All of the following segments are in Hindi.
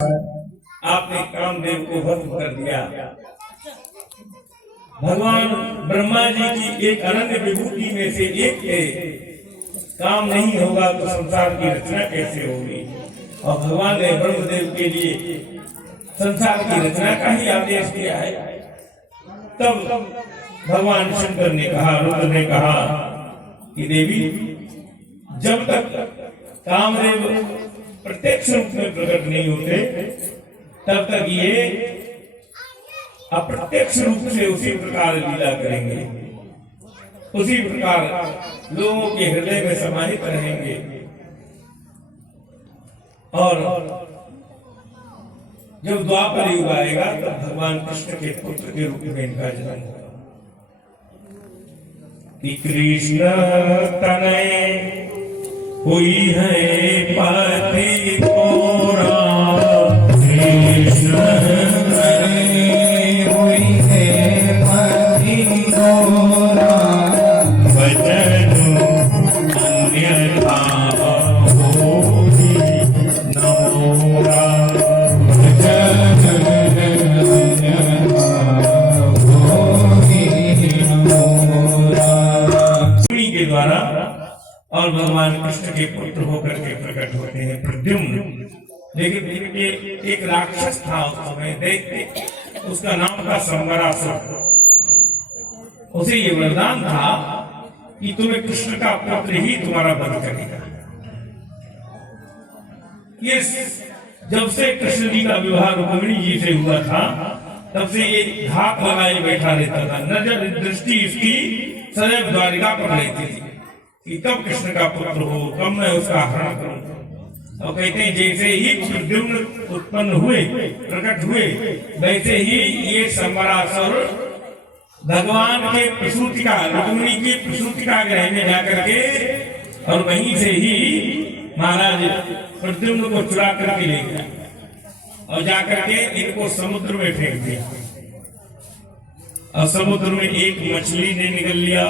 आपने कामदेव को भस्म कर दिया। भगवान ब्रह्मा जी की एक अनन्य विभूति में से एक थे। काम नहीं होगा तो संसार की रचना कैसे होगी। और भगवान ने ब्रह्मदेव के लिए संसार की रचना का ही आदेश दिया है। तब भगवान शंकर ने कहा, रुद्र ने कहा कि देवी, जब तक कामदेव प्रत्यक्ष रूप में प्रकट नहीं होते तब तक ये अप्रत्यक्ष रूप से उसी प्रकार लीला करेंगे, उसी प्रकार लोगों के हृदय में समाहित रहेंगे। और जब द्वापर युग आएगा तब भगवान कृष्ण के पुत्र के रूप में इनका जन्म होगा। कि कृष्ण तनय हुई है पति तोरा, कृष्ण तनय हुई है पति तोरा, वचन अन्यथा होई न मोरा, वचन अन्यथा होई न मोरा। के द्वारा और भगवान कृष्ण के पुत्र होकर के प्रकट होते हैं प्रद्युम्न। लेकिन इनके एक राक्षस था उस समय, दैत्य, उसका नाम था संवरासुर। उसे ये वरदान था कि तुम्हें कृष्ण का पुत्र ही तुम्हारा वध करेगा। ये जब से कृष्ण जी का विवाह रुक्मिणी जी से हुआ था तब से ये घात लगाए बैठा रहता था। नजर दृष्टि इसकी सदैव द्वारिका पर रहती थी कि कब कृष्ण का पुत्र हो, कब मैं उसका हरण करूं। और कहते हैं जैसे ही प्रद्युम्न उत्पन्न हुए, प्रकट हुए, वैसे ही ये संवरासुर भगवान के प्रसूतिका, रुक्मिणी की प्रसूतिका गृह में जाकर के और वहीं से ही महाराज प्रद्युम्न को चुरा करके ले गया और जाकर के इनको समुद्र में फेंक दिया। और समुद्र में एक मछली ने निगल लिया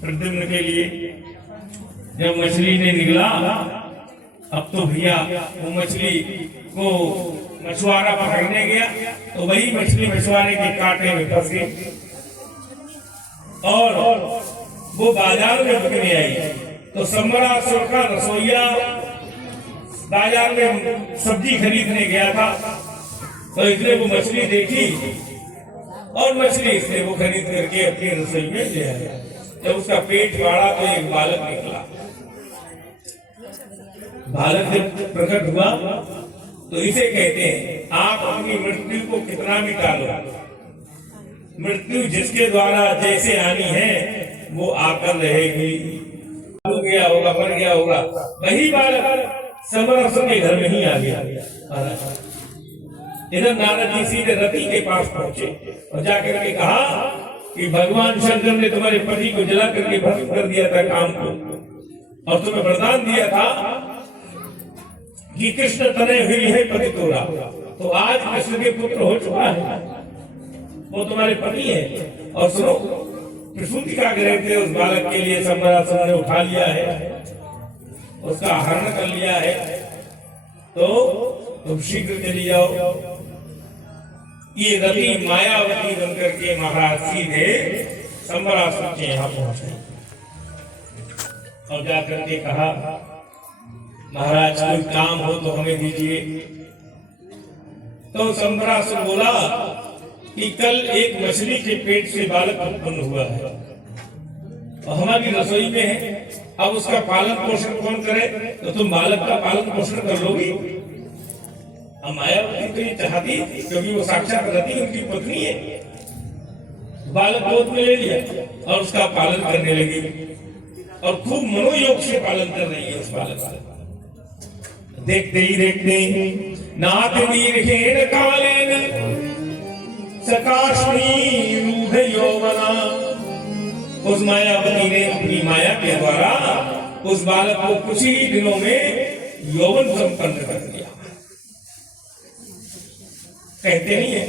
प्रद्युम्न के लिए। जब मछली ने निगला, अब तो भैया वो मछली को मछुआरा पकड़ने गया तो वही मछली मछुआरे के कांटे में फंस गई और वो बाजार में बिकने आई। तो संवरासुर का रसोइया बाजार में सब्जी खरीदने गया था, तो इसने वो मछली देखी और मछली इसने वो खरीद करके अपनी रसोई में ले आया। जब उसका पेट फाड़ा तो एक बालक निकला। बालक जब प्रकट हुआ तो इसे कहते हैं, आप अपनी मृत्यु को कितना भी टालो, मृत्यु जिसके द्वारा जैसे आनी है वो आकर रहेगी। हो गया होगा, मर गया होगा, वही बालक संवरासुर के घर में ही आ गया। इधर नारद जी सीधे रति के पास पहुंचे और जाकर के कहा कि भगवान शंकर ने तुम्हारे पति को जला करके भस्म कर दिया था काम को, और तुम्हें वरदान दिया था कि कृष्ण तनय हुई है पति तोरा। तो आज कृष्ण के पुत्र हो चुका है, वो तुम्हारे पति है। और सुनो, प्रसूतिका गृह थे उस बालक के लिए संवरासुर ने उठा लिया है, उसका हरण कर लिया है। तो तुम शीघ्र चली जाओ। ये रति मायावती बनकर के महाराज सीधे संवरासुर के यहाँ पहुंचे और जाकर के कहा, महाराज कोई काम हो तो हमें दीजिए। तो संवरासुर बोला कि कल एक मछली के पेट से बालक उत्पन्न हुआ है और हमारी रसोई में है, अब उसका पालन पोषण कौन करे, तो तुम बालक का पालन पोषण कर लोगी। मायावती तो ये चाहती, क्योंकि वो साक्षात रति उनकी पत्नी है, बालक गोद में ले लिया और उसका पालन करने लगी और खूब मनोयोग से पालन कर रही है उस बालक का। देखते ही देखते नाथ नीर कालेन सकाशनी रूढ़ यौवना, उस मायावती ने अपनी माया के द्वारा उस बालक को कुछ ही दिनों में यौवन संपन्न कर दिया। कहते नहीं है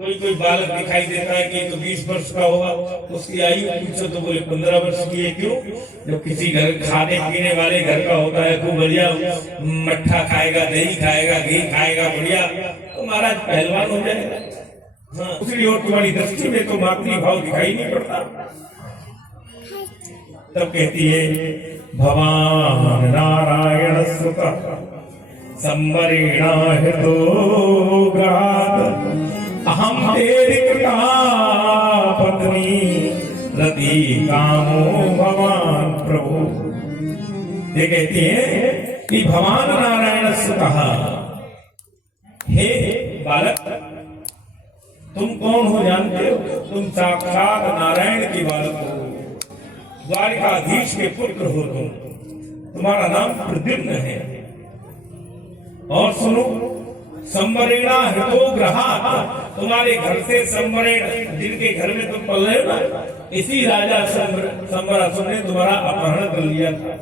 कोई कोई बालक दिखाई देता है कि तो 20 वर्ष का होगा, उसकी आयु पूछो तो बोले 15 वर्ष की है। क्यों? जब किसी घर खाने पीने वाले घर का होता है, खूब बढ़िया मट्ठा खाएगा, दही खाएगा, घी खाएगा बढ़िया, तो महाराज पहलवान हो जाएगा। हाँ, दूसरी ओर तुम्हारी दृष्टि में तो मातृ भाव दिखाई नहीं पड़ता। तब कहती है भवान नारायण सुत संवरेणा हितो ग्रात अहम तेरी कृता पत्नी रति कामो भवान प्रभु। ये कहती है कि भवान नारायण सुतः, हे बालक तुम कौन हो जानते हो? तुम साक्षात नारायण के बालक हो, द्वारिकाधीश के पुत्र हो तुम। तुम्हारा नाम प्रद्युम्न है। और सुनो, संवरेणा हितो ग्रहात, तुम्हारे घर से संवरेण, जिनके घर में तुम पल रहे हो ना, इसी राजा संवरासुर ने तुम्हारा अपहरण कर लिया था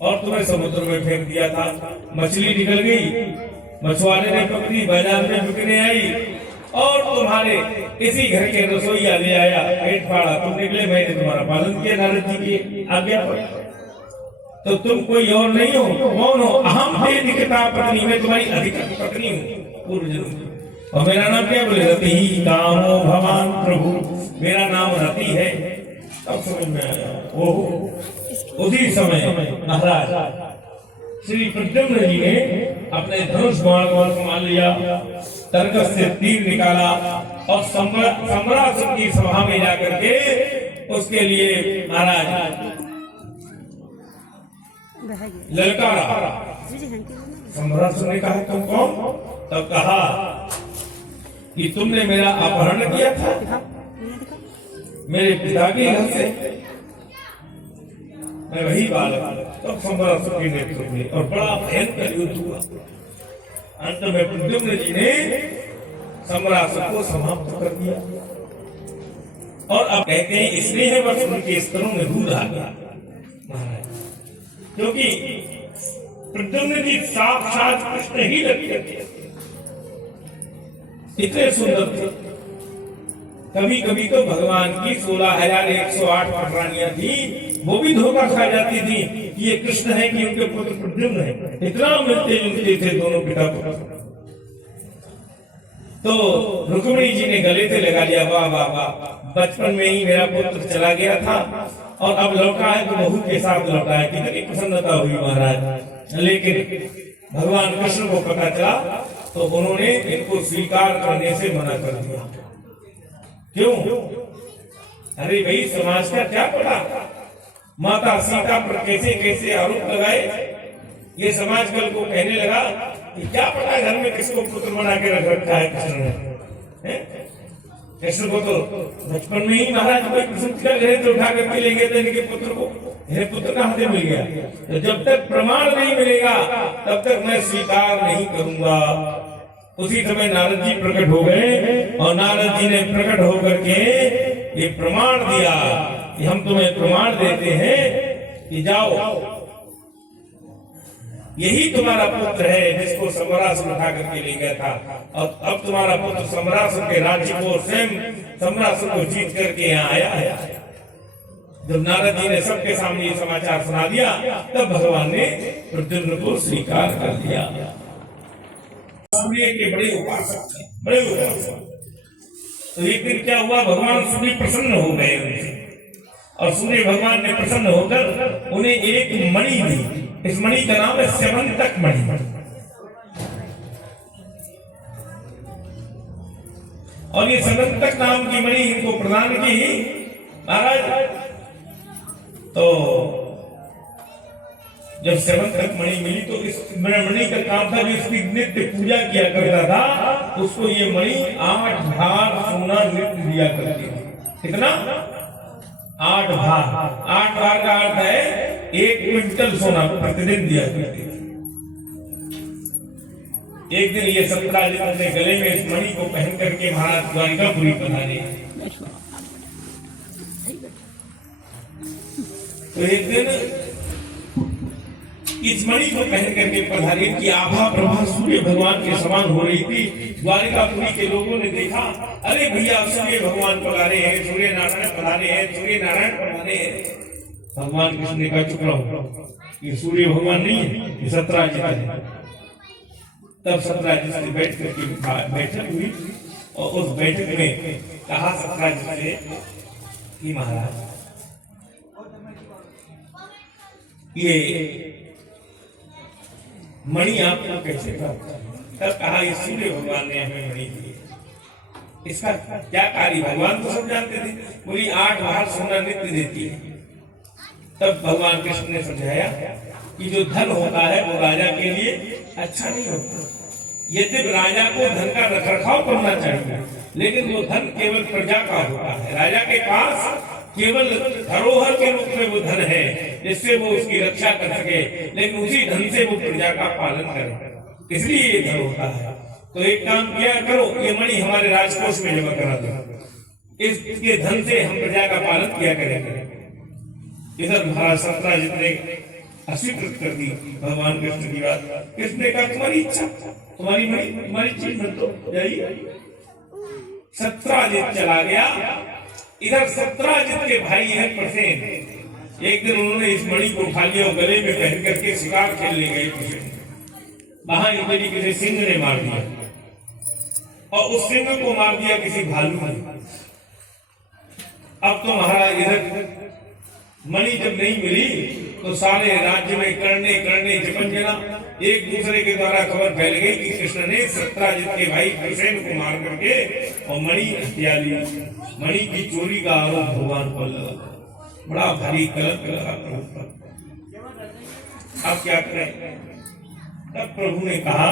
और तुम्हें समुद्र में फेंक दिया था। मछली निकल गई, मछुआरे ने पकड़ी, बाजार में बिकने आई और तुम्हारे इसी घर के रसोईया ले आया, पेट फाड़ा, तुम निकले, मैंने तुम्हारा पालन किया नारद जी की आज्ञा पर। तो तुम कोई और नहीं हो, कौन हो? अहम तेरी पत्नी, मैं तुम्हारी अधिकृत पत्नी हूँ पूर्व जन्म। और मेरा नाम क्या? बोले रति कामो भवान प्रभु, मेरा नाम रति है। तब समझ में आया। ओहो, उसी समय महाराज श्री प्रद्युम्न जी ने अपने धनुष बाण को संभाल लिया, तरकस से तीर निकाला और सम्रासुर की सभा में जाकर के उसके लिए महाराज ललकारा। सम्रासुर ने कहा तुम कौन? तब कहा कि तुमने मेरा अपहरण किया था मेरे पिता के घर से, मैं वही बालक। तब सम्रासुर के नेतृत्व में और बड़ा भयंकर युद्ध हुआ। अंत में प्रद्युम्न जी ने सम्रासुर को समाप्त कर दिया। और अब कहते हैं इसलिए है बस उनके स्तरों में दूध आ गया महाराज, क्योंकि प्रद्युम्न जी साक्षात कृष्ण ही लगते थे, इतने सुंदर थे। कभी कभी तो भगवान की 16,108 पटरानियां थी, वो भी धोखा खा जाती थी कि ये कृष्ण है कि उनके पुत्र प्रद्युम्न है। इतना मिलते जुलते थे दोनों पिता पुत्र। तो रुक्मिणी जी ने गले से लगा लिया, वाह वाह वाह, बचपन में ही मेरा पुत्र चला गया था और अब लौटा है तो बहू के साथ लौटा है। कितनी प्रसन्नता हुई महाराज। लेकिन भगवान कृष्ण को पता चला तो उन्होंने इनको स्वीकार करने से मना कर दिया। क्यों? अरे भाई, समाज का क्या पता माता सीता पर कैसे कैसे आरोप लगाए। ये समाज कल को कहने लगा कि क्या पता घर में किसको पुत्र बना के रख रखा है कृष्ण ने। कृष्ण को तो बचपन में ही महाराज कोई कृष्ण घर तो उठा करके ले गए थे इनके पुत्र को। इन्हें पुत्र कहां से मिल गया? तो जब तक प्रमाण नहीं मिलेगा तब तक मैं स्वीकार नहीं करूंगा। उसी समय नारद जी प्रकट हो गए और नारद जी ने प्रकट होकर के ये प्रमाण दिया कि हम तुम्हें प्रमाण देते हैं कि जाओ, यही तुम्हारा पुत्र है जिसको सम्रासुर उठा करके ले गया था। और अब तुम्हारा पुत्र सम्रासुर के राज्य को स्वयं सम्रासुर को जीत करके यहाँ आया है। जब नारद जी ने सबके सामने ये समाचार सुना दिया तब भगवान ने प्रद्युम्न को स्वीकार कर लिया। सूर्य के बड़े उपासक थे, बड़े उपासक। तो एक दिन क्या हुआ, भगवान सूर्य प्रसन्न हो गए उनसे और सूर्य भगवान ने प्रसन्न होकर उन्हें एक मणि दी। इस मणि का नाम है स्यवंतक मणि। और ये स्यवंतक नाम की मणि इनको प्रदान की महाराज। तो जब स्यवंतक मणि मिली तो इस मणि का काम था जो इसकी नित्य पूजा किया करता था उसको ये मणि 8 भार सोना नित्य दिया करती थी। कितना? 8 भार। 8 भार का अर्थ है 1 क्विंटल सोना प्रतिदिन दिया करती थी। एक दिन ये सत्राजित अपने गले में इस मणि को पहन करके महाराज द्वारिकापुरी पधारे। तो एक दिन इस मणि को पहन करके पधारे की आभा प्रभा सूर्य भगवान के समान हो रही थी। द्वारिकापुरी के लोगों ने देखा, अरे भैया सूर्य भगवान पधारे हैं, सूर्य नारायण पधारे हैं, सूर्य नारायण पधारे हैं। भगवान कृष्ण ने कहा चुप रहो, ये सूर्य भगवान नहीं है, ये सत्राजित है। तब सत्राजित से बैठ करके बैठक हुई और उस बैठक में कहा सत्राजित से कि महाराज ये मणि आपको कैसे प्राप्त? तब कहा ये सूर्य भगवान ने हमें मणि दी, इसका क्या कार्य? भगवान तो सब जानते थे। बोली 8 बार सोना नित्य देती है। तब भगवान कृष्ण ने समझाया कि जो धन होता है वो राजा के लिए अच्छा नहीं होता। यद्यपि राजा को धन का रखरखाव करना चाहिए, लेकिन वो धन केवल प्रजा का होता है। राजा के पास केवल धरोहर के रूप में वो धन है जिससे वो उसकी रक्षा कर सके, लेकिन उसी धन से वो प्रजा का पालन करे, इसलिए ये धन होता है। तो एक काम किया करो, ये मणि हमारे राजकोष में जमा करा दो, इसके धन से हम प्रजा का पालन किया करेंगे। इधर महाराज सत्राजित ने अस्वीकृत कर दी भगवान कृष्ण की बात। कृष्ण ने कहा तुम्हारी इच्छा, तुम्हारी मणि, तुम्हारी चीज मत दो, जाइए। सत्राजित चला गया। इधर सत्राजित के भाई है प्रसेन। एक दिन उन्होंने इस मणि को उठा लिया और गले में पहन करके शिकार खेलने गए प्रसेन। वहां इस तरीके से सिंह ने मार दिया और उस सिंह को मार दिया किसी भालू ने। अब तो महाराज इधर मणि जब नहीं मिली तो सारे राज्य में करने करने जपंजना एक दूसरे के द्वारा खबर फैल गई कि कृष्ण ने सत्राजित के भाई प्रसेन को मार करके और मणि हत्या ली। मणि की चोरी का आरोप भगवान पर लगा, बड़ा भारी कलंक लगा प्रभु पर। अब क्या करें? तब प्रभु ने कहा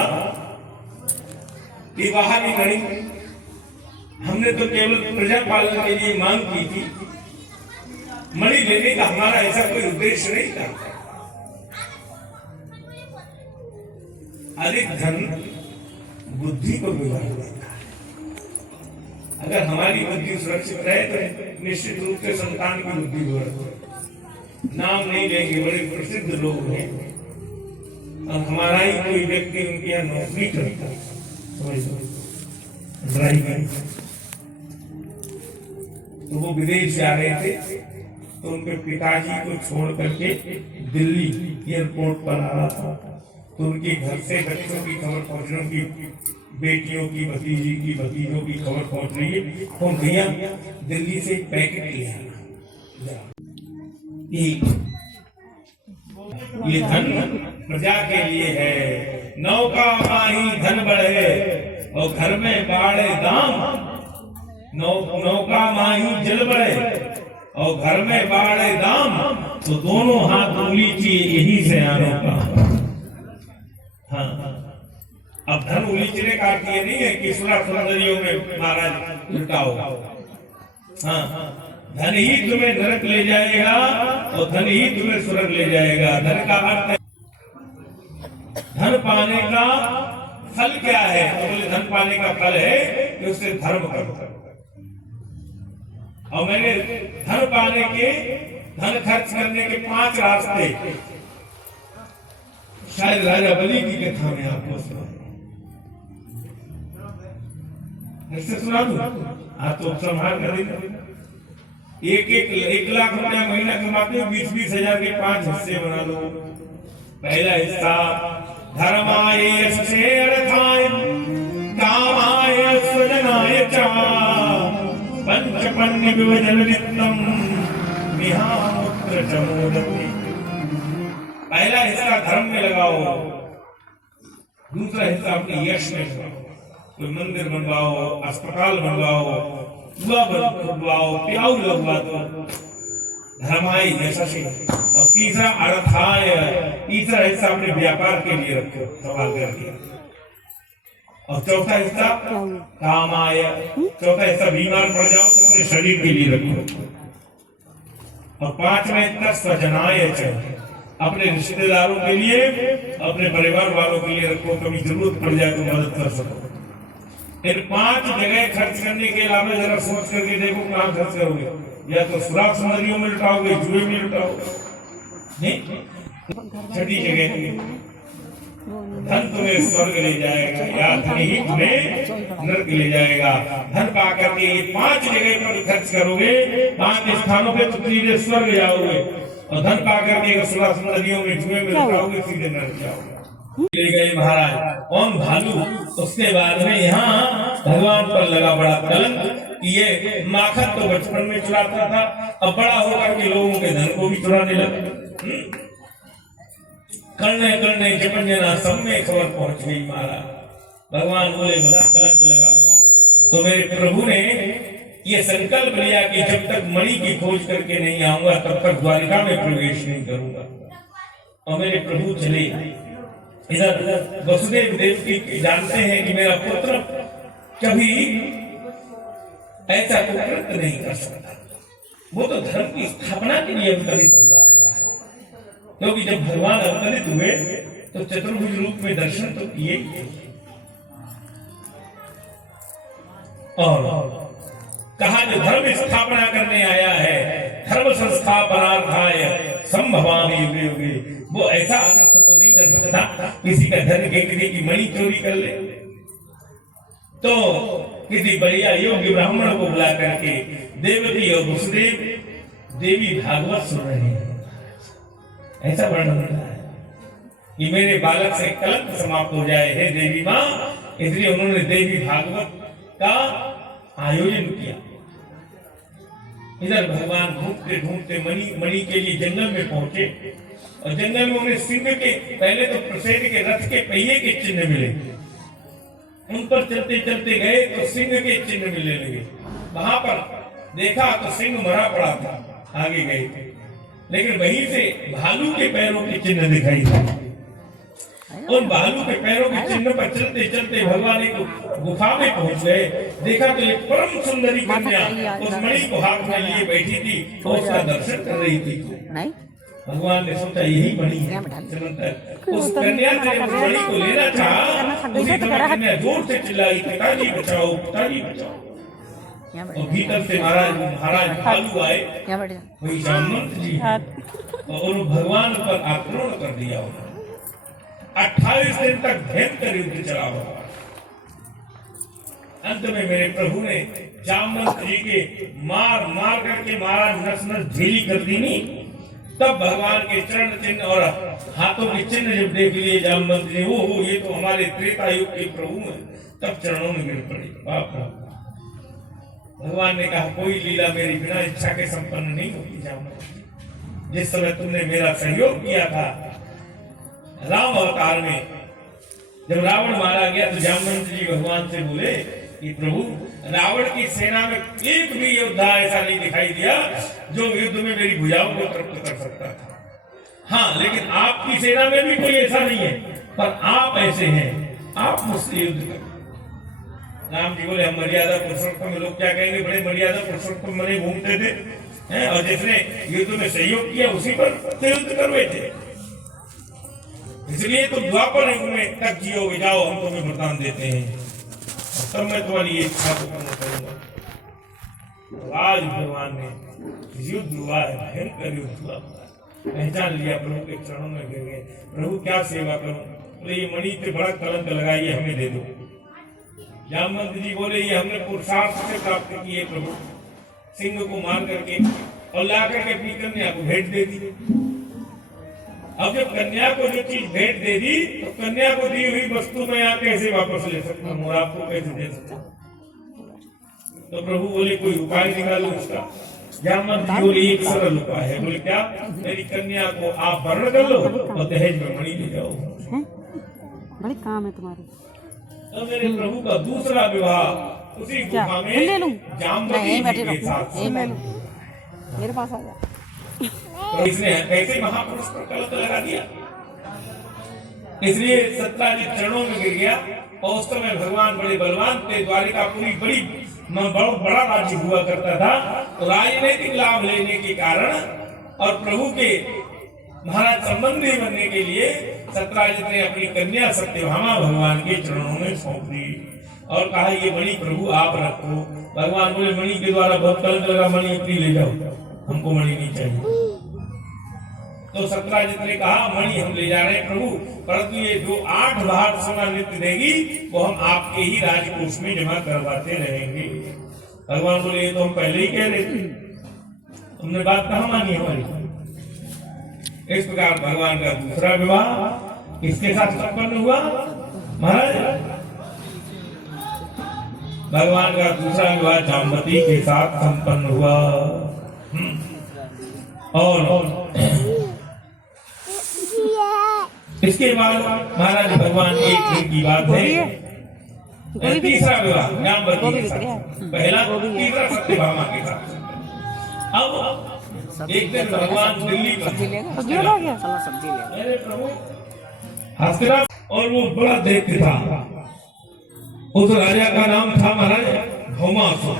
कि बाहरी मणि हमने तो केवल प्रजा पालन के लिए मांग की थी, मणि लेने का हमारा ऐसा कोई उद्देश्य नहीं था। अधिक धन बुद्धि को बिगाड़ देता है। अगर हमारी बुद्धि सुरक्षित रहे तो निश्चित रूप से संतान की बुद्धि बिगड़ती। नाम नहीं लेंगे, बड़े प्रसिद्ध लोग हैं और हमारा ही कोई व्यक्ति उनके यहाँ नौकरी करता है, ड्राइवर, तो वो विदेश जा रहे थे तो उनके पिताजी को छोड़ करके दिल्ली एयरपोर्ट पर आ रहा था। तो उनके घर से बच्चों की खबर पहुंच रही, बेटियों की, भतीजी की, भतीजों की खबर पहुंच रही है। तो भैया दिल्ली से पैकेट ले आना, ये धन प्रजा के लिए है। नौका माही धन बढ़े और घर में बाढ़े दाम, नौका माही जल बढ़े और घर में बाढ़े दाम, तो दोनों हाथ उलीचिए यही से आनों का। हाँ, अब धन उलीचने का अर्थ ये नहीं है कि सुरा सुंदरियों में महाराज लुटाओ। हाँ, धन ही तुम्हें नरक ले जाएगा और धन ही तुम्हें स्वर्ग ले जाएगा। धन का अर्थ है, धन पाने का फल क्या है? तो बोले धन पाने का फल है कि उससे धर्म करो। और मैंने धन पाने के, धन खर्च करने के 5 रास्ते शायद राजा बलि की कथा में आपको सुना दूं, आप तो संभाल कर देना। 1 लाख रुपया महीना कमाते हो, 20-20 हजार के 5 हिस्से बना लो। पहला हिस्सा धर्माय यशसे अर्थाय कामाय स्वजनाय च पंचपन्य विभजन नित्यम मिहामुत्र चमोदति। पहला हिस्सा धर्म में लगाओ, दूसरा हिस्सा अपने यश में लगाओ। कोई मंदिर बनवाओ, अस्पताल बनवाओ, कुआं बनवाओ, प्याऊ लगवा दो, धर्माय यशसे। और तीसरा अर्थाय, तीसरा हिस्सा अपने व्यापार के लिए रखो, सवाल करके। और चौथा हिस्सा कामाय, चौथा हिस्सा बीमार पड़ जाओ तो अपने शरीर के लिए रखो। और 5वां हिस्सा स्वजनाय च, अपने रिश्तेदारों के लिए, अपने परिवार वालों के लिए रखो, कभी जरूरत पड़ जाए तो मदद कर सको। इन 5 जगह खर्च करने के अलावा जरा सोच करके देखो कहाँ खर्च करोगे। या तो सुराग सुंदरियों में लुटाओगे, जुए में लुटाओगे, नहीं छठी जगह धन तुम्हें स्वर्ग ले जाएगा या धन ही तुम्हें नरक ले जाएगा। धन पाकर के ये 5 जगह पर खर्च करोगे, 5 स्थानों पे तो सीधे स्वर्ग जाओगे, और धन पाकर के 16 नदियों में जुए में लगाओगे सीधे नरक जाओगे। ले गए महाराज कौन भालू। उसके बाद में यहाँ भगवान पर लगा बड़ा कलंक। ये माखन तो बचपन में चुराता था, अब बड़ा होकर के लोगों के धन को भी चुराने लगा। करने करने जपंजना सब में खबर पहुंच गई महाराज। भगवान बोले बड़ा कलंक लगा। तो मेरे प्रभु ने ये संकल्प लिया कि जब तक मणि की खोज करके नहीं आऊंगा तब तक द्वारिका में प्रवेश नहीं करूंगा। और मेरे प्रभु चले। इधर वसुदेव देवकी जानते हैं कि मेरा पुत्र कभी ऐसा कुकृत्य नहीं कर सकता, वो तो धर्म की स्थापना के लिए अवतरित हुआ है। क्योंकि जब भगवान अवतरित हुए तो चतुर्भुज रूप में दर्शन तो किए, और कहा जो धर्म स्थापना करने आया है, धर्म संस्थापनार्थाय संभवामि युगे युगे, वो ऐसा अनर्थ तो नहीं कर सकता किसी का धन के किसी की मणि चोरी कर ले। तो किसी बढ़िया योग्य ब्राह्मण को बुला करके देवकी और वसुदेव देवी भागवत सुन रहे हैं। ऐसा वर्णन होता है कि मेरे बालक से कलंक समाप्त हो जाए हे देवी माँ, इसलिए उन्होंने देवी भागवत का आयोजन किया। इधर भगवान ढूंढते ढूंढते मणि के लिए जंगल में पहुंचे, और जंगल में उन्हें सिंह के पहले तो प्रसेद के रथ के पहिए के चिन्ह मिले। उन पर चलते चलते गए तो सिंह के चिन्ह मिलने लगे। वहां पर देखा तो सिंह मरा पड़ा था, आगे गए थे, लेकिन वहीं से भालू के पैरों के चिन्ह दिखाई दिए। उन भालू के पैरों के चिन्ह पर चलते चलते भगवान एक गुफा में पहुंच गए। देखा तो एक परम सुंदरी कन्या उस मणि को हाथ में लिए बैठी थी और उसका दर्शन कर रही थी। भगवान ने सोचा यही मणि है। उस कन्या ने उस मणि को लेना चाहा, उसी समय कन्या जोर से चिल्लाई, पिताजी बचाओ, पिताजी बचाओ। और भीतर से महाराज भालू आए, वही जामवंत जी, और भगवान पर आक्रमण कर दिया। 28 दिन तक भयंकर युद्ध चला हुआ। अंत में मेरे प्रभु ने जामवंत जी के मार मार करके मारा, नस नस झीली कर दी। तब भगवान के चरण चिन्ह और हाथों के चिन्ह जब देख लिए जामवंत जी, वो ये तो हमारे त्रेता युग के प्रभु हैं, तब चरणों में गिर पड़े। बाप रे। भगवान ने कहा कोई लीला मेरी बिना इच्छा के संपन्न नहीं होती जामवंत जी। जिस समय तुमने मेरा सहयोग किया था राम अवतार में, जब रावण मारा गया, तो जामवंत जी भगवान से बोले कि प्रभु रावण की सेना में एक भी योद्धा ऐसा नहीं दिखाई दिया जो युद्ध में मेरी भुजाओं को तृप्त कर सकता था। हाँ, लेकिन आपकी सेना में भी कोई ऐसा नहीं है, पर आप ऐसे हैं, आप मुझसे युद्ध करें। राम जी बोले हम मर्यादा पुरुषोत्तम, लोग क्या कहेंगे, बड़े मर्यादा पुरुषोत्तम बने घूमते थे, और जिसने युद्ध में सहयोग किया उसी पर युद्ध करवे थे। इसलिए तो द्वापर युग में तक जियोगे, जाओ हम तुम्हें वरदान देते हैं, तब मैं तुम्हारी इच्छा को पूर्ण करूंगा। आज भगवान ने युद्ध हुआ है, भयंकर युद्ध हुआ, पहचान लिया, प्रभु के चरणों में गिर गए। प्रभु क्या सेवा करूं? बोले ये मणि पे बड़ा कलंक लगाइए, हमें दे दो। जामवंत जी बोले ये हमने पुरुषार्थ से प्राप्त किए प्रभु, सिंह को मार करके और ला करके अपनी कन्या को भेंट दे दी। अब जब कन्या को जो चीज भेंट दे दी, तो कन्या को दी हुई वस्तु मैं यहाँ कैसे वापस ले सकता हूँ और आपको कैसे दे सकता हूँ? तो प्रभु बोले कोई उपाय निकालो इसका। जामवंत जी बोले एक सरल उपाय है। बोले क्या? मेरी कन्या को आप वर्ण कर लो और दहेज में मणि ले जाओ। बड़ी काम है तुम्हारी। तो मेरे प्रभु का दूसरा विवाह उसी गुफा में जामवती के साथ। मेरे पास आ जा। तो इसने कैसे महापुरुष पर कलंक लगा दिया, इसलिए सत्यजित चरणों में गिर गया। और उस समय भगवान बड़े बलवान थे, द्वारिकापुरी बहुत बड़ा राज्य हुआ करता था। तो राजनीतिक लाभ लेने के कारण और प्रभु के महाराज संबंधी बनने के लिए सत्यजित ने अपनी कन्या सत्यभामा भगवान के चरणों में सौंप दी और कहा ये मणि प्रभु आप रखो। भगवान बोले मणि के द्वारा बहुत कलंक लगा, मणि अपनी ले जाओ, हमको मणि नहीं चाहिए। तो सत्यराजित ने कहा मणि हम ले जा रहे हैं प्रभु, परंतु ये जो 8 भार सोना नित्य देगी वो हम आपके ही राजकोष में जमा करवाते रहेंगे। भगवान बोले ये तो हम पहले ही कह रहे थे, तुमने बात कहाँ मानी हमारी। इस प्रकार भगवान का दूसरा विवाह किसके साथ संपन्न हुआ महाराज? भगवान का दूसरा विवाह जामवती के साथ संपन्न हुआ। और इसके बाद महाराज भगवान एक दिन की बात है, तीसरा विवाह जामवती के साथ, पहला तीसरा सत्यभामा के साथ। अब एक दिन भगवान दिल्ली मेरे प्रभु हस्तिनापुर, और वो बड़ा दैत्य था। उस राजा का नाम था महाराज भौमासुर।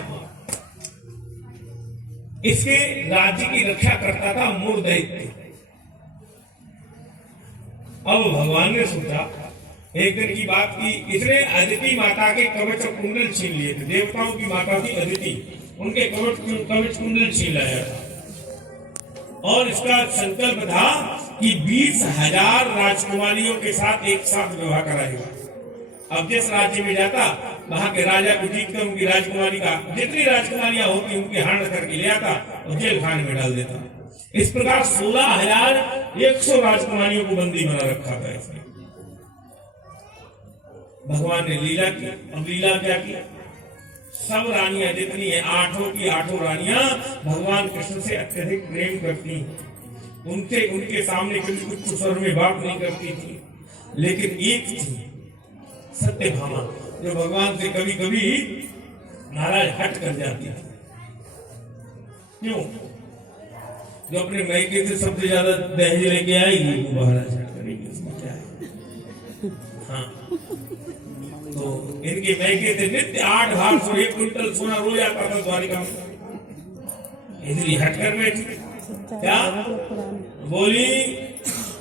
इसके राज्य की रक्षा करता था मूर दैत्य। अब भगवान ने सोचा, एक दिन की बात की, इसने अदिति माता के कवच और कुंडल छीन लिए थे। देवताओं की माता थी अदिति, उनके कवच कुंडल छीन लाया था। और इसका संकल्प था कि 20,000 राजकुमारियों के साथ एक साथ विवाह कराएगा। अब जिस राज्य में जाता वहां के राजा को जीत कर उनकी राजकुमारी का जितनी राजकुमारियां होती उनकी हरण करके ले आता और जेल खाने में डाल देता। इस प्रकार 16,100 राजकुमारियों को बंदी बना रखा था इसने। भगवान ने लीला की। अब लीला क्या की? सब रानियां जितनी है, 8 की 8 रानियां भगवान कृष्ण से अत्यधिक प्रेम करती, उनसे उनके सामने कभी कुछ स्वर में बात नहीं करती थी। लेकिन एक थी सत्यभामा, जो भगवान से कभी कभी नाराज हट कर जाती थी। क्यों? जो अपने मैके से सबसे ज्यादा दहेज लेके आएगी वो महाराज हट करेगी, उसमें क्या है। हाँ, तो इनके मैके से नित्य 8 भार 1 क्विंटल सोना रोज आता था द्वारिका में। इसलिए हटकर बैठी। क्या बोली?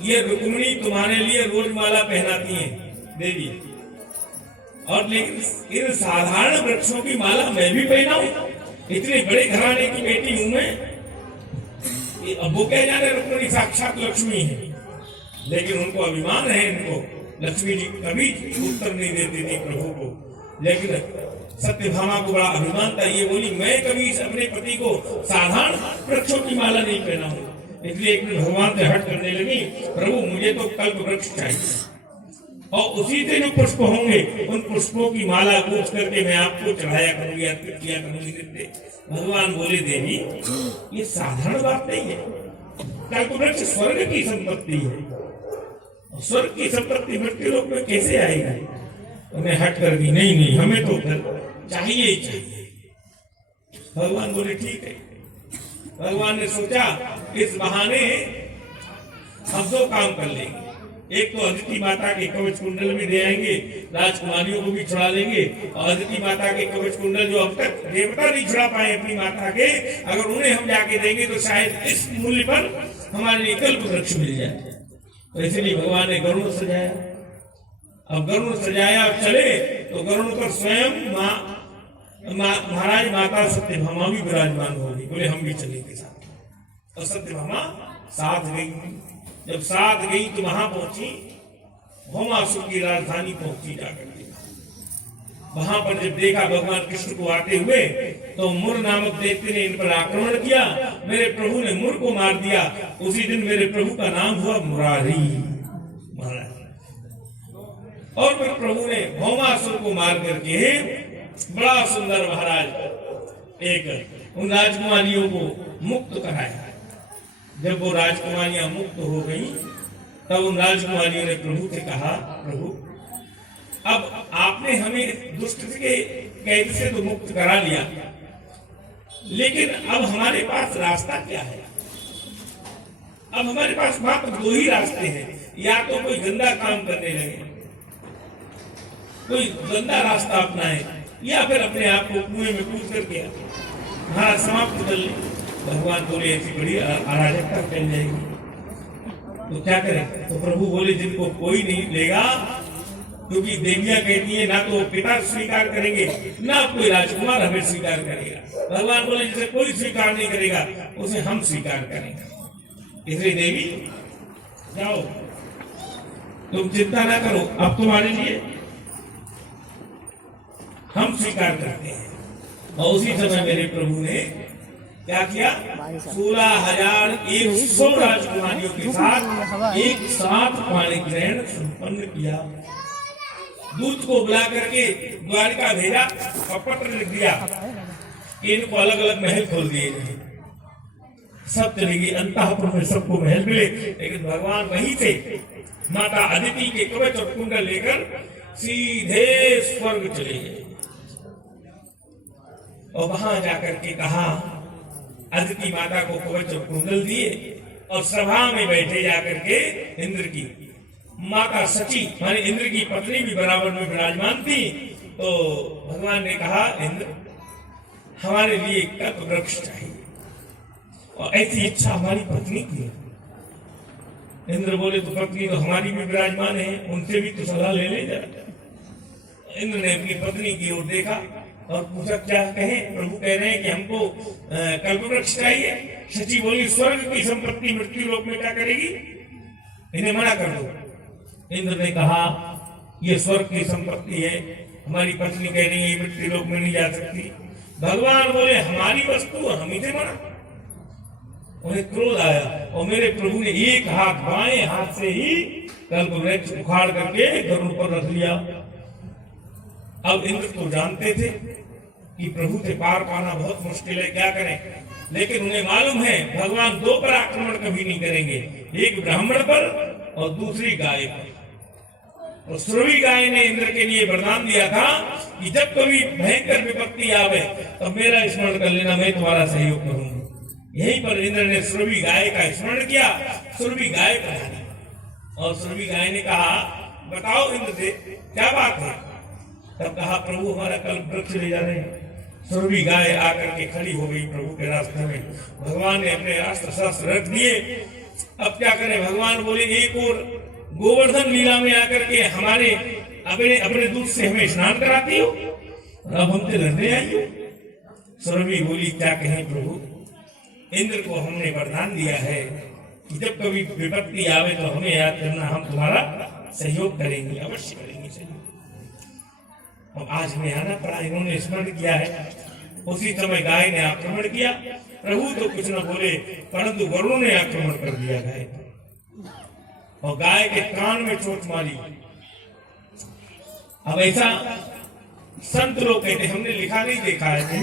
ये रुक्मिणी तुम्हारे लिए रोज माला पहनाती है देवी, और लेकिन इन साधारण वृक्षों की माला मैं भी पहनाऊं? इतने बड़े घराने की बेटी हूं मैं। अब वो कह जाने रुक्मिणी साक्षात लक्ष्मी है, लेकिन उनको अभिमान है। इनको लक्ष्मी जी कभी उत्तर नहीं देती थी प्रभु को, लेकिन सत्यभामा को बड़ा अभिमान था। ये बोली मैं कभी अपने पति को साधारण वृक्षों की माला नहीं पहनाऊंगा। इसलिए एक दिन भगवान से हट करने लगी, प्रभु मुझे तो कल्प वृक्ष चाहिए, और उसी से जो पुष्प होंगे उन पुष्पों की माला कूच करके मैं आपको चढ़ाया करूंगी, अर्पित किया करूंगी। भगवान बोले देवी ये साधारण बात नहीं है, कल्प वृक्ष स्वर्ग की संपत्ति है। स्वर्ग की संपत्ति मृत्यु लोक में कैसे आएगी? तो मैं हट कर दी, नहीं हमें तो चाहिए ही चाहिए। भगवान बोले ठीक है। भगवान ने सोचा इस बहाने हम 2 काम कर लेंगे। एक तो अदिति माता के कवच कुंडल भी दे आएंगे, राजकुमारियों को भी छुड़ा लेंगे, और अदिति माता के कवच कुंडल जो अब तक देवता नहीं छुड़ा पाए अपनी माता के, अगर उन्हें हम जाके देंगे तो शायद इस मूल्य पर हमारे लिए कल्प वृक्ष मिल जाए। तो इसलिए भगवान ने गरुड़ सजाया। अब गरुड़ सजाया, अब चले तो गरुड़ पर स्वयं महाराज माता सत्यभामा भी विराजमान होगी। बोले हम भी चलेंगे साथ। और सत्यभामा साथ गई। जब साथ गई तो वहां पहुंची, भौमासुर की राजधानी पहुंची जाकर के। वहां पर जब देखा भगवान कृष्ण को आते हुए, तो मुर नामक दैत्य ने इन पर आक्रमण किया। मेरे प्रभु ने मुर को मार दिया। उसी दिन मेरे प्रभु का नाम हुआ मुरारी महाराज। और फिर प्रभु ने भौमासुर को मार करके बड़ा सुंदर महाराज एक उन राजकुमारियों को मुक्त कराया। जब वो राजकुमारियां मुक्त हो गई, तब उन राजकुमारियों ने प्रभु से कहा, प्रभु अब आपने हमें दुष्ट के कैद से तो मुक्त करा लिया, लेकिन अब हमारे पास रास्ता क्या है? अब हमारे पास मात्र 2 ही रास्ते हैं। या तो कोई गंदा काम करने लगे, कोई गंदा रास्ता अपनाए, या फिर अपने आप को कुएं में कूद करके हमारा समाप्त कर ले। भगवान बोले ऐसी बड़ी अराजकता फैल जाएगी, तो क्या करें? तो प्रभु बोले जिनको कोई नहीं लेगा, क्योंकि देवियां कहती है ना तो पिता स्वीकार करेंगे, ना कोई राजकुमार हमें स्वीकार करेगा। भगवान बोले जिसे कोई स्वीकार नहीं करेगा उसे हम स्वीकार करेंगे। इसलिए देवी जाओ, तुम चिंता ना करो, अब तुम्हारे लिए हम स्वीकार करते हैं। और उसी समय मेरे प्रभु ने क्या किया, 16,100 राजकुमारियों के साथ एक साथ पाणी ग्रहण संपन्न किया। दूत को बुला करके द्वारिका भेजा और पत्र लिख दिया कि इनको अलग अलग महल खोल दिए गए। सब चले गए, अंतःपुर में सबको महल मिले, लेकिन भगवान वहीं से माता अदिति के कवच और कुंडल लेकर सीधे स्वर्ग चले गए। और वहां जाकर के कहा, अदिति माता को कवच और कुंडल दिए और सभा में बैठे जाकर के इंद्र की माता सची माने इंद्र की पत्नी भी बराबर में विराजमान थी। तो भगवान ने कहा, इंद्र हमारे लिए कल्प वृक्ष चाहिए और ऐसी इच्छा हमारी पत्नी की है। इंद्र बोले, तो पत्नी तो हमारी भी विराजमान है, उनसे भी तो सलाह ले ले जरा। इंद्र ने अपनी पत्नी की ओर देखा और पूछा, क्या कहें? प्रभु कह रहे हैं कि हमको कल्प वृक्ष चाहिए। शची बोली, स्वर्ग की संपत्ति मृत्यु लोक में क्या करेगी, इन्हें मना कर दो। इंद्र ने कहा, ये स्वर्ग की संपत्ति है, हमारी पत्नी कह रही है मृत्यु लोक में नहीं जा सकती। भगवान बोले, हमारी वस्तु और हम इसे मना। उन्हें क्रोध आया और मेरे प्रभु ने एक हाथ बाएं हाथ से ही कल्प वृक्ष उखाड़ करके गरुड़ पर रख लिया। अब इंद्र तो जानते थे कि प्रभु से पार पाना बहुत मुश्किल है, क्या करें, लेकिन उन्हें मालूम है भगवान दो पर आक्रमण कभी नहीं करेंगे, एक ब्राह्मण पर और दूसरी गाय पर। और सुरभि गाय ने इंद्र के लिए वरदान दिया था कि जब कभी भयंकर विपत्ति आवे तो मेरा स्मरण कर लेना, मैं तुम्हारा सहयोग करूंगा। यहीं पर इंद्र ने सुरभि गाय का स्मरण किया, सुरभि गाय बनाई और सुरभि गाय ने कहा, बताओ इंद्र से क्या बात है। तब कहा, प्रभु हमारा कल्प वृक्ष ले जा रहे हैं। सुरभि गाय आकर के खड़ी हो गई प्रभु के रास्ते में। भगवान ने अपने अस्त्र शस्त्र रख दिए। अब क्या करें, भगवान बोले, एक और गोवर्धन लीला में आकर के हमारे अपने दूध से हमें स्नान कराती हो, अब हमसे लड़ने आई हो। सुरभि बोली, क्या कहें प्रभु, इंद्र को हमने वरदान दिया है कि जब कभी विपत्ति आवे तो हमें याद करना, हम तुम्हारा सहयोग करेंगे, अवश्य करेंगे सहयोग। अब आज हमें आना पड़ा, इन्होंने स्मरण किया है। उसी समय गाय ने आक्रमण किया। प्रभु तो कुछ न बोले, परंतु वरुण ने आक्रमण कर दिया गाय और गाय के कान में चोट मारी। अब ऐसा संत लोग कहते, हमने लिखा नहीं देखा है,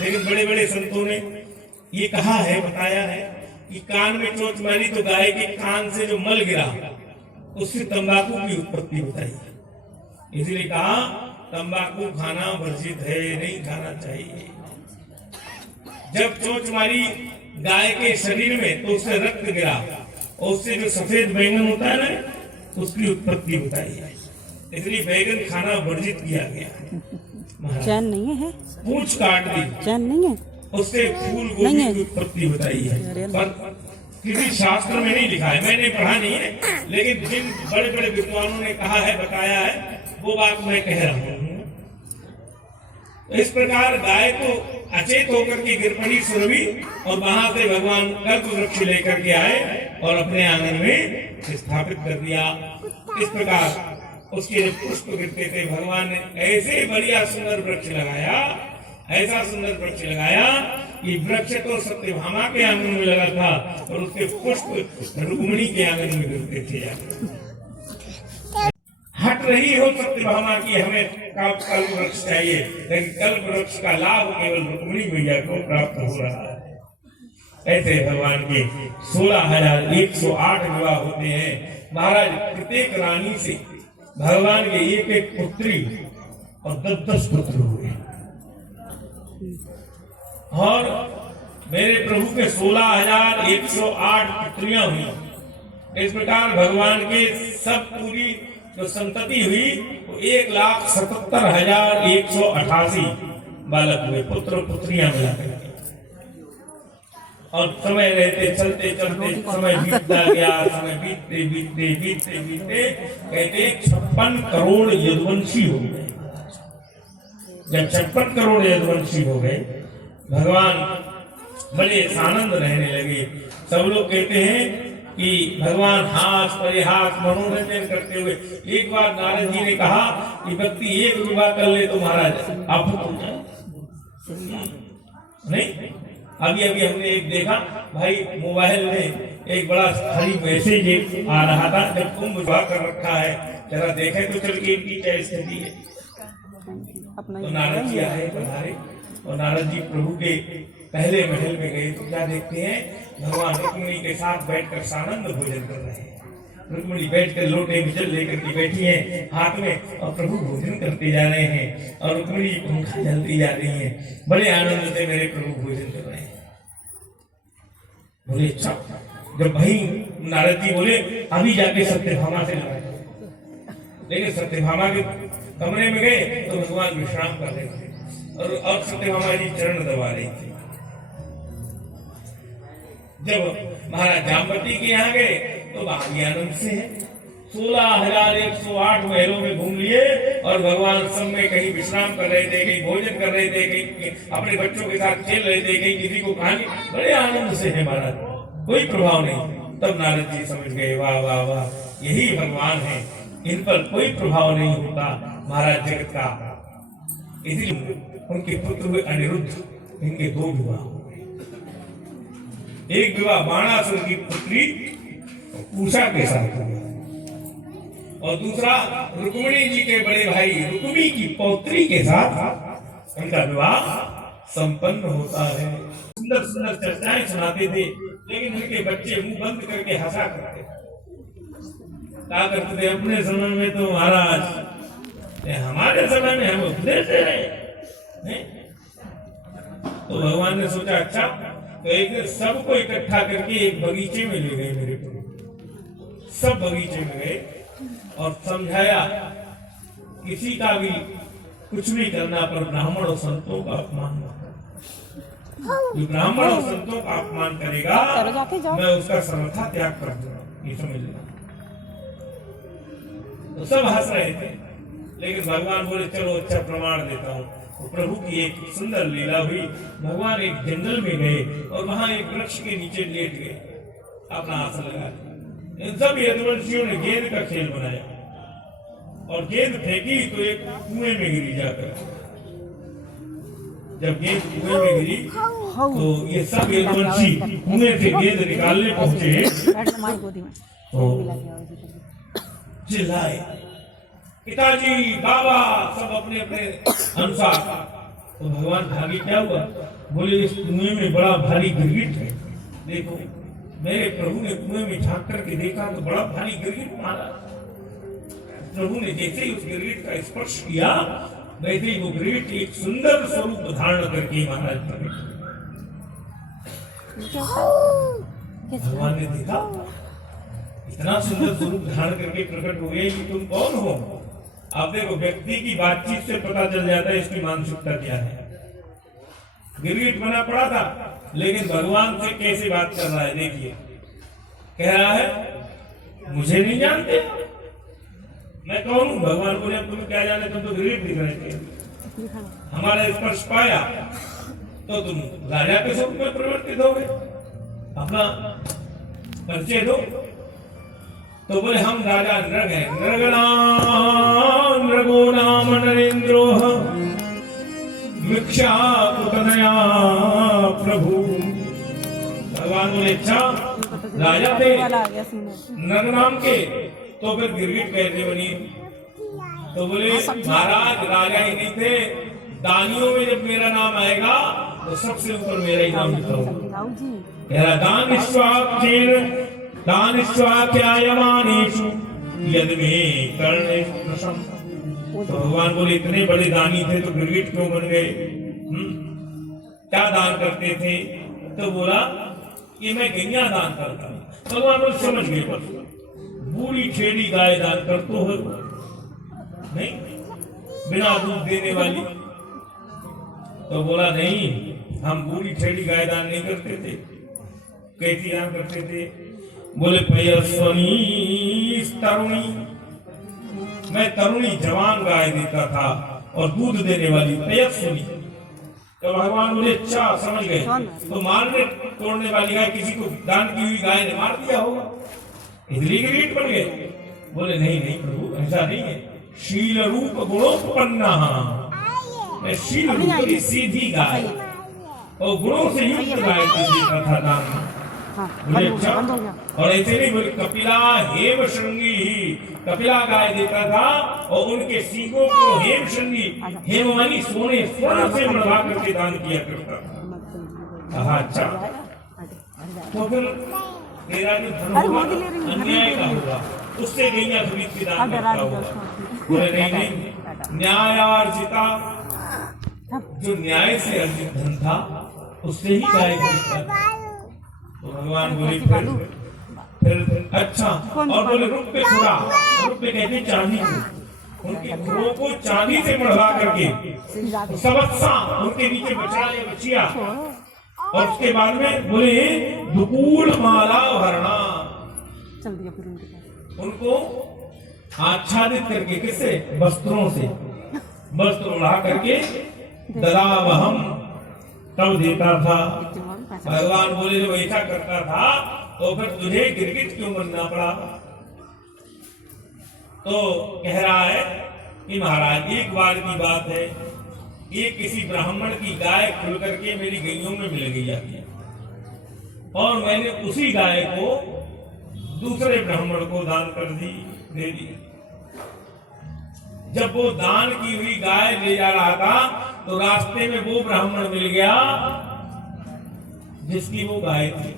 लेकिन बड़े बड़े संतों ने ये कहा है, बताया है कि कान में चोट मारी तो गाय के कान से जो मल गिरा उससे तंबाकू की उत्पत्ति बताई। इसलिए कहा, तंबाकू खाना वर्जित है, नहीं खाना चाहिए। जब चोट मारी गाय के शरीर में तो उससे रक्त गिरा और उससे जो सफेद बैंगन होता है ना, उसकी उत्पत्ति बताई है। इसलिए बैंगन खाना वर्जित किया गया। चैन नहीं है, पूंछ काट दी, चैन नहीं है, उससे फूल गोभी की उत्पत्ति बताई है। पर किसी शास्त्र में नहीं लिखा है, मैंने पढ़ा नहीं है, लेकिन जिन बड़े बड़े विद्वानों ने कहा है, बताया है, वो बात मैं कह रहा हूँ। इस प्रकार गाय तो अचेत होकर के गिर पड़ी सुरभि और वहां से भगवान कल्प वृक्ष लेकर के आए और अपने आंगन में स्थापित कर दिया। इस प्रकार उसके जब पुष्प गिरते थे, भगवान ने ऐसे बढ़िया सुंदर वृक्ष लगाया, ऐसा सुंदर वृक्ष लगाया कि वृक्ष तो सत्यभामा के आंगन में लगा था और उसके पुष्प रुक्मिणी के आंगन में गिरते थे। हट रही हो सत्यभामा की, हमें कल्प वृक्ष चाहिए, लेकिन कल्प वृक्ष का लाभ केवल रुक्मिणी मैया को प्राप्त हो रहा है। ऐसे भगवान के 16,108 विवाह होते हैं। महाराज, प्रत्येक रानी से भगवान के एक एक पुत्री और 10-10 पुत्र हुए और मेरे प्रभु के 16,108 पुत्रियां हुई। इस प्रकार भगवान के सब पूरी जो संतति हुई वो 1,77,188 बालक हुए, पुत्र पुत्रियां मिलाकर। और समय रहते चलते चलते समय बीतता गया, समय बीतते बीतते बीतते बीतते कहते 56 करोड़ यदुवंशी हो गए। जब 56 करोड़ यदुवंशी हो गए, भगवान बड़े आनंद रहने लगे। सब लोग कहते हैं कि भगवान हाथ परिहास मनोरंजन करते हुए, एक बार नारद जी ने कहा कि व्यक्ति एक विवाह कर ले तो महाराज आप नहीं। अभी अभी हमने एक देखा भाई मोबाइल में एक बड़ा खाली मैसेज आ रहा था, जब तुम विवाह कर रखा है जरा देखे तो चल के इनकी क्या स्थिति है। तो नारद जी आए पधारे और नारद जी प्रभु के पहले महल में गए तो क्या देखते हैं, भगवान रुक्मिणी के साथ बैठकर सानंद भोजन कर रहे हैं। रुक्मिणी बैठकर लोटे में जल लेकर के बैठी है हाथ में और प्रभु भोजन करते जा रहे हैं और रुक्मिणी पंखा जलती जा रही है। बड़े आनंद से मेरे प्रभु भोजन कर रहे हैं। बोले अच्छा, जब भाई नारद जी बोले अभी जाके सत्यभामा से लड़ाई। लेकिन सत्यभामा के कमरे में गए तो भगवान विश्राम कर रहे थे और अब सत्यभामा जी चरण दबा रही थी। जब महाराज जामवती के यहाँ गए तो बाहरी आनंद से है 16,108 महलों में घूम लिए और भगवान सब में कहीं विश्राम कर रहे थे, कहीं भोजन कर रहे थे, कहीं अपने बच्चों के साथ खेल रहे थे, कहीं किसी को कहानी, बड़े आनंद से है महाराज, कोई प्रभाव नहीं। तब नारद जी समझ गए वाह वाह वाह, यही भगवान है, इन पर कोई प्रभाव नहीं होता महाराज जगत का। इसलिए उनके पुत्र हुए अनिरुद्ध, इनके 2 विवाह हो गए। एक विवाह बाणासुर की पुत्री उषा के साथ हुआ और दूसरा रुक्मिणी जी के बड़े भाई रुक्मी की पौत्री के साथ उनका विवाह संपन्न होता है। सुंदर सुंदर चर्चाएं सुनाते थे, लेकिन उनके बच्चे मुंह बंद करके हंसा करते क्या करते थे, अपने समय में तो महाराज, हमारे समय में हम उपदेश दे रहे। तो भगवान ने सोचा अच्छा, तो एक दिन सबको इकट्ठा करके एक बगीचे में ले गए मेरे प्रभु। सब बगीचे में गए और समझाया किसी का भी कुछ भी करना पर ब्राह्मण और संतों का अपमान न करो। जो ब्राह्मण और संतों का अपमान करेगा मैं उसका सर्वथा त्याग कर दूंगा, ये समझ लेना। तो सब हंस रहे थे, लेकिन भगवान बोले चलो अच्छा प्रमाण देता हूँ। तो प्रभु की एक सुंदर लीला हुई। भगवान एक जंगल में गए और वहां एक वृक्ष के नीचे लेट गए, अपना आसन लगा दिया। इन सब यदुवंशियों ने गेंद का खेल बनाया और गेंद फेंकी तो एक कुएं में गिरी जाकर। जब गेंद कुएं में गिरी तो ये सब यदुवंशी कुएं से गेंद निकालने पहुंचे तो चिल्लाए पिताजी बाबा, सब अपने अपने अनुसार। तो भगवान भागी क्या हुआ, बोले इस कुएं में बड़ा भारी गिरगिट है। देखो मेरे प्रभु ने कुएं में झांक करके देखा तो बड़ा भारी गिरगिट मारा। प्रभु ने जैसे ही उस गिरगिट का स्पर्श किया वैसे ही वो गिरगिट एक सुंदर स्वरूप धारण करके महाराज प्रकट। भगवान ने देखा इतना सुंदर स्वरूप धारण करके प्रकट हो गए कि तुम कौन हो। आप देखो व्यक्ति की बातचीत से पता चल जाता है इसकी मानसिकता क्या है। गिरगिट बना पड़ा था लेकिन भगवान से कैसे बात कर रहा है, देखिए कह रहा है मुझे नहीं जानते, मैं कौन हूँ। भगवान बोले तुम्हें क्या जाने, तुम तो गिरगिट दिख रहे थे, हमारा स्पर्श पाया तो तुम राजा के स्वरूप में परिवर्तित हो गए, अपना परिचय दो। तो बोले हम राजा नृग हैं, नृगो नाम नरेंद्रो भिक्षाकुतनया प्रभु। भगवान बोले अच्छा राजा थे नर नाम के, तो फिर गिरगिट कैसे बनी। तो बोले महाराज राजा ही नहीं थे, दानियों में जब मेरा नाम आएगा तो सबसे ऊपर मेरा ही नाम लिखा होगा। दानिश्वाख्यायमानेषु यद्मे कर्णेषु प्रशम। तो भगवान बोले इतने बड़े दानी थे तो गिरगिट क्यों बन गए, क्या दान करते थे। तो बोला कि मैं गैया दान करता हूँ। भगवान बोले समझ गए, बूढ़ी छेड़ी गाय दान कर तो हो नहीं, बिना दूध देने वाली। तो बोला नहीं हम बूढ़ी छेड़ी गाय दान नहीं करते थे। कैसी दान करते थे, बोले पयस्वनी तरुणी, मैं तरुणी जवान गाय देता था और दूध देने वाली पयस्वनी। तो भगवान बोले अच्छा समझ गए, तो मारने तोड़ने वाली गाय किसी को दान की हुई गाय ने मार दिया होगा, इसलिए गिरगिट बन गए। बोले नहीं नहीं प्रभु ऐसा नहीं है, शील रूप गुणोत्पन्ना, मैं शील रूप की सीधी गाय और गुणों से युक्त गाय को देता था दान में। बोले अच्छा, और ऐसे नहीं बोले कपिला हेम श्रृंगी ही, कपिला गाय देता था और उनके सींगों को हेम श्रृंगी, हेम मानी सोने, स्वर्ण से मढ़वा करके दान किया करता था। हाँ अच्छा, तो फिर तेरा जो धन होगा अन्याय का होगा, उससे गैया खरीद के दान करता होगा। बोले नहीं नहीं, न्यायार्जिता, जो न्याय से अर्जित धन था उससे ही गाय खरीदता। तो भगवान बोले फिर अच्छा, और बोले रुपये थोड़ा, रुपये कहते चांदी को, उनके घरों को चांदी से मढ़वा करके सबत्सा उनके नीचे बचा या बचिया, और उसके बाद में बोले दुकूल माला भरना, उनको आच्छादित करके, किससे, वस्त्रों से, वस्त्र उड़ा करके दरावहम तब देता था। भगवान बोले जब ऐसा करता था तो फिर तुझे गिरगिट क्यों बनना पड़ा? तो कह रहा है कि महाराज एक बार की बात है, ये किसी ब्राह्मण की गाय खुल करके मेरी गैयों में मिल गई आती है, और मैंने उसी गाय को दूसरे ब्राह्मण को दान कर दी, दे दी। जब वो दान की हुई गाय ले जा रहा था तो रास्ते में वो ब्राह्मण मिल गया जिसकी वो गाय थी।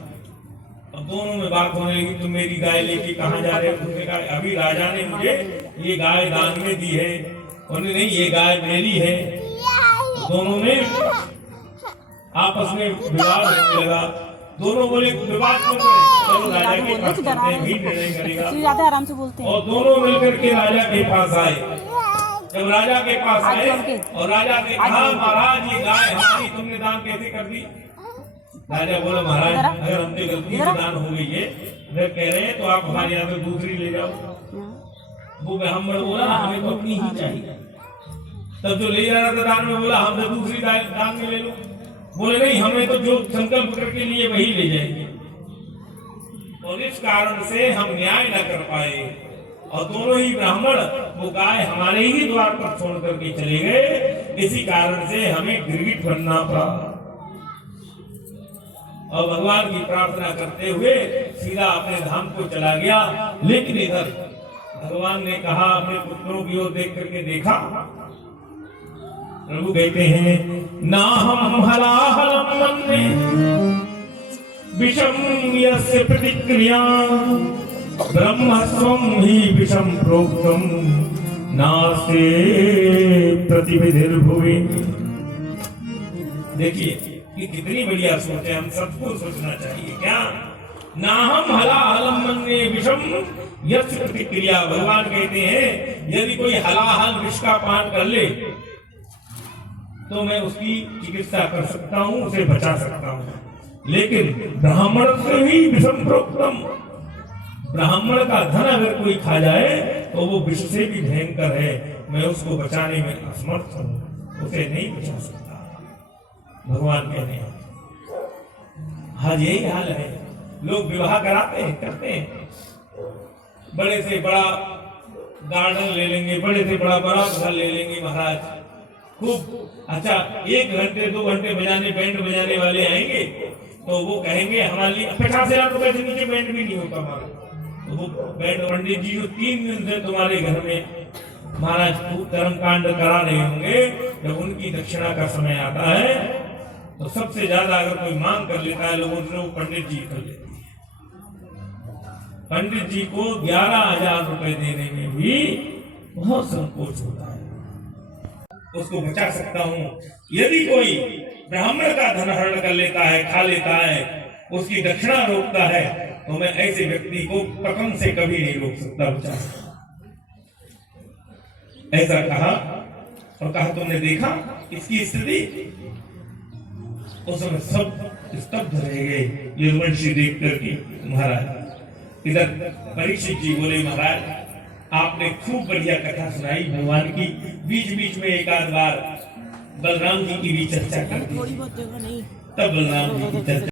अब दोनों में बात होने लगी, तुम मेरी गाय लेके कहाँ जा रहे हो? तुमने कहा अभी राजा ने मुझे ये गाय दान में दी है। उन्होंने नहीं, ये गाय मेरी है। दोनों में आपस में विवाद होने लगा। दोनों बोले विवाद क्यों करें, चलो राजा के पास चलते हैं, भी निर्णय करेगा। ज्यादा आराम से बोलते हैं। और दोनों मिलकर के राजा के पास आए। जब राजा के पास आए और राजा ने कहा महाराज ये गाय हमारी तुमने दान कैसे कर दी? राजा बोला महाराज अगर हमसे गलती से दान हो गई है, वे कह रहे हैं तो आप हमारे यहाँ पे दूसरी ले जाओ। वो ब्राह्मण बोला हमें तो अपनी ही चाहिए। तब जो ले जा रहा था दान में बोला हमसे दूसरी दान में ले लो। बोले नहीं, हमें तो जो संकल्प करके लिए वही ले जाएंगे। और इस कारण से हम न्याय न कर पाए और दोनों ही ब्राह्मण वो गाय हमारे ही द्वार पर छोड़ करके चले गए। इसी कारण से हमें गिरगिट बनना पड़ा। और भगवान की प्रार्थना करते हुए सीधा अपने धाम को चला गया। लेकिन इधर भगवान ने कहा, अपने पुत्रों की ओर देख करके देखा। प्रभु कहते हैं ना हम हलाहलम मन्ये विषम यस्य प्रतिक्रिया ब्रह्मस्वं ही विषम प्रोक्तम नास्ते प्रतिविधिर्भुवि। देखिए ये कितनी बढ़िया सोच है, हम सबको सोचना चाहिए। क्या ना हम हलाहलम मन्ये विषम यस्य प्रतिक्रिया। भगवान कहते हैं यदि कोई हलाहल विष का पान कर ले तो मैं उसकी चिकित्सा कर सकता हूँ, उसे बचा सकता हूँ। लेकिन ब्राह्मण से ही विषम प्रोक्तम, ब्राह्मण का धन अगर कोई खा जाए तो वो विष से भी भयंकर है, मैं उसको बचाने में असमर्थ हूँ, उसे नहीं बचा सकता। भगवान कहते हैं हाँ यही हाल है। लोग विवाह कराते हैं, करते हैं, बड़े से बड़ा गार्डन ले लेंगे, बड़े से बड़ा घर ले लेंगे महाराज, खूब अच्छा 1 घंटे 2 घंटे बजाने बैंड बजाने वाले आएंगे तो वो कहेंगे हमारे लिए 50,000 रुपए से नीचे बैंड भी नहीं होता हमारा। तो वो बैंड पंडित जी जो 3 दिन से तुम्हारे घर में महाराज खूब कर्म कांड करा रहे होंगे, जब उनकी दक्षिणा का समय आता है तो सबसे ज्यादा अगर कोई मांग कर लेता है लोगों से, वो पंडित जी कर लेते हैं। पंडित जी को 11,000 रुपए देने में भी बहुत संकोच होता है। उसको बचा सकता हूँ। यदि कोई ब्राह्मण का धन हरण कर लेता है, खा लेता है, उसकी दक्षिणा रोकता है, तो मैं ऐसे व्यक्ति को पकम से कभी नहीं रोक सकता, बचा सकता। ऐसा कहा और कहा तुमने देखा इसकी स्थिति? उस समय सब स्तब्ध रह गए यदुवंशी देख करके। महाराज इधर परीक्षित जी बोले महाराज आपने खूब बढ़िया कथा सुनाई भगवान की, बीच बीच में एक आध बार बलराम जी की भी चर्चा करती थी। तब बलराम जी की चर्चा